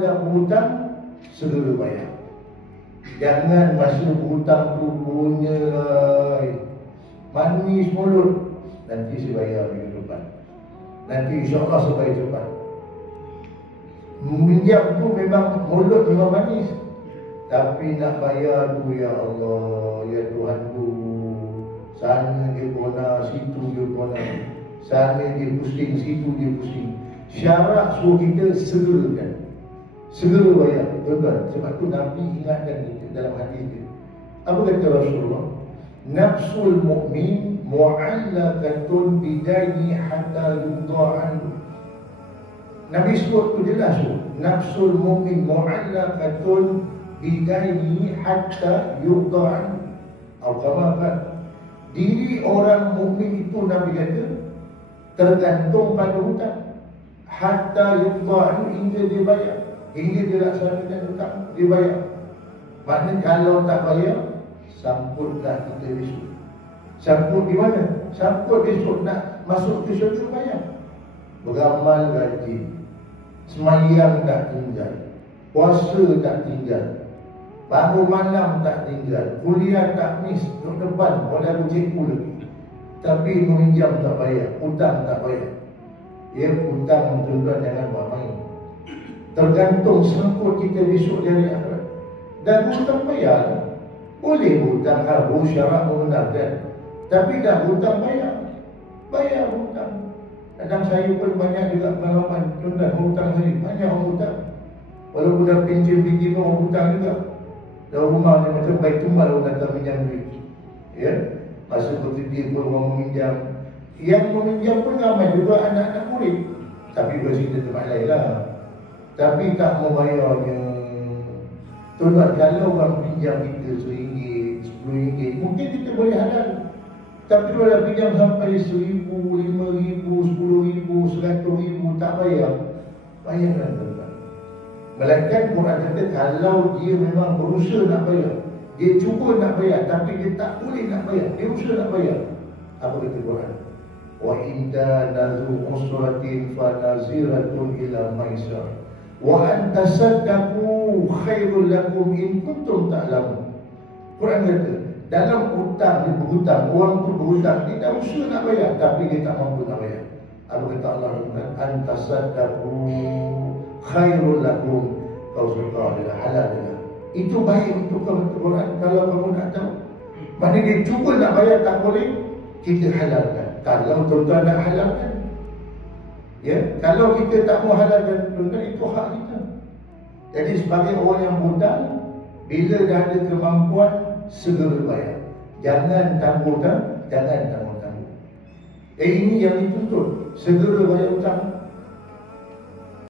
dah berhutang, segera bayar. Jangan masa berhutang tu punya manis mulut, nanti saya bayar minggu depan, nanti insyaAllah saya bayar cepat. Meminjam tu memang mulut memang manis, tapi nak bayar tu, ya Allah, ya Tuhanku, sana dia kona, situ dia kona, sana dia pusing, situ dia pusing. Syarat suruh kita segerakan, segera bayar, tuan-tuan. Sebab tu Nabi ingatkan kita dalam hadis dia. Apa kata Rasulullah? Nafsul mu'min mu'allaqatun bidaini hatta yudha'an. Nabi sebut tu jelas tu. Nafsul mu'min mu'allaqatun bidaini hatta yudha'an. Atau kamakan, diri orang mukmin itu Nabi kata tergantung pada hutang. Hatta yudha'an, hingga dia bayar, hingga dia laksanakan hutang, dia bayar. Maknanya kalau tak bayar, sangkutlah kita besok. Sangkut di mana? Sangkut besok nak masuk ke syurga, bayar. Beramal rajin, semayang tak tinggal, puasa tak tinggal, bangun malam tak tinggal, kuliah tak miss, duduk depan walaupun cikgu lagi, tapi meminjam tak bayar, hutang tak bayar. Ya, hutang tuan-tuan jangan buat main. Tergantung sangkut kita besok dari akhirat. Dan hutang bayar, boleh hutang harus syarat membenarkan, tapi dah hutang bayar, bayar hutang. Kadang saya pun banyak juga pengalaman, tuan-tuan, hutang saya banyak orang hutang, walaupun dah pinjam biji pun orang hutang juga. Dalam rumah ni macam baik tumbal orang datang pinjam duit, ya, masa bertidur pun orang meminjam. Yang meminjam pun ramai juga anak-anak murid, tapi bercerita tempat lain lah, tapi tak mau bayarnya. Tuan-tuan, kalau orang pinjam kita RM1, RM10, mungkin kita boleh halal. Tapi kalau dah pinjam sampai RM1,000, RM5,000, RM10,000, RM100,000 tak bayar, bayarlah tuan-tuan. Melainkan Quran kata kalau dia memang berusaha nak bayar, dia cuba nak bayar, tapi dia tak boleh nak bayar, dia berusaha nak bayar. Apa kata Quran? Wa inda nazu usratin fa naziratun ila maisar wa an tasaddaqu khairul lakum in kuntum ta'lamun. Quran kata dalam hutang, dia berhutang, orang tu berhutang, dia dah usaha nak bayar tapi dia tak mampu nak bayar. Apa kata Allah? An tasaddaqu khairul lakum, kau sedekah adalah halal juga. Itu baik untuk kau, kata Quran. Kalau kamu nak tahu, maknanya dia cuba nak bayar tak boleh, kita halalkan. Kalau tuan-tuan nak halalkan, ya, kalau kita tak mau halalkan, tuan-tuan, itu hak kita. Jadi sebagai orang yang berhutang, bila dah ada kemampuan, segera bayar. Jangan tangguh-tangguh, jangan tangguh-tangguh. Ini yang dituntut, segera bayar hutang.